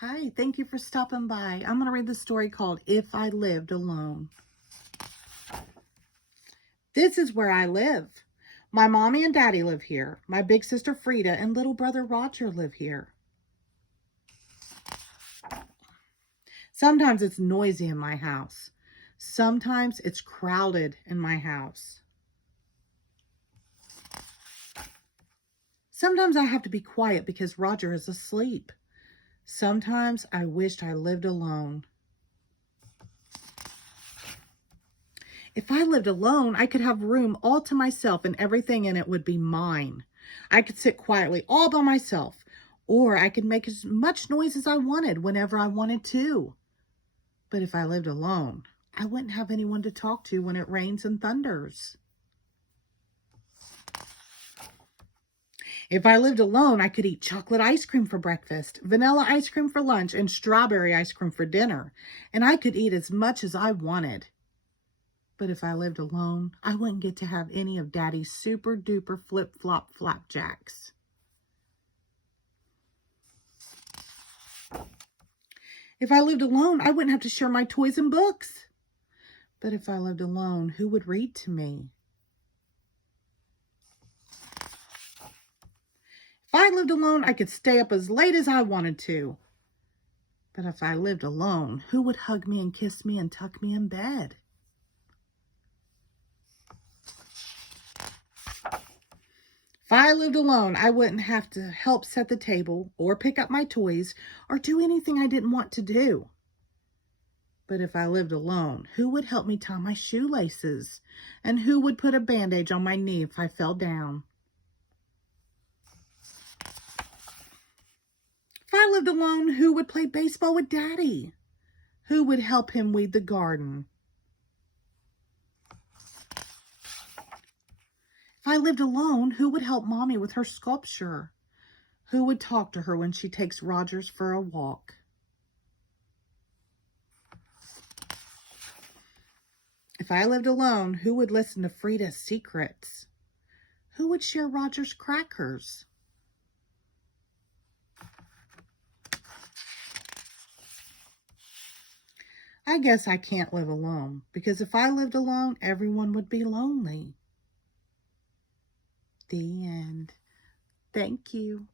Hi, thank you for stopping by. I'm going to read the story called If I Lived Alone. This is where I live. My mommy and daddy live here. My big sister Frida and little brother Roger live here. Sometimes it's noisy in my house. Sometimes it's crowded in my house. Sometimes I have to be quiet because Roger is asleep. Sometimes I wished I lived alone. If I lived alone, I could have room all to myself and everything in it would be mine. I could sit quietly all by myself, or I could make as much noise as I wanted whenever I wanted to. But if I lived alone, I wouldn't have anyone to talk to when it rains and thunders. If I lived alone, I could eat chocolate ice cream for breakfast, vanilla ice cream for lunch, and strawberry ice cream for dinner. And I could eat as much as I wanted. But if I lived alone, I wouldn't get to have any of Daddy's super duper flip-flop flapjacks. If I lived alone, I wouldn't have to share my toys and books. But if I lived alone, who would read to me? If I lived alone, I could stay up as late as I wanted to. But if I lived alone, who would hug me and kiss me and tuck me in bed? If I lived alone, I wouldn't have to help set the table or pick up my toys or do anything I didn't want to do. But if I lived alone, who would help me tie my shoelaces? And who would put a bandage on my knee if I fell down? If I lived alone, who would play baseball with Daddy? Who would help him weed the garden? If I lived alone, who would help Mommy with her sculpture? Who would talk to her when she takes Rogers for a walk? If I lived alone, who would listen to Frida's secrets? Who would share Roger's crackers? I guess I can't live alone, because if I lived alone, everyone would be lonely. The end. Thank you.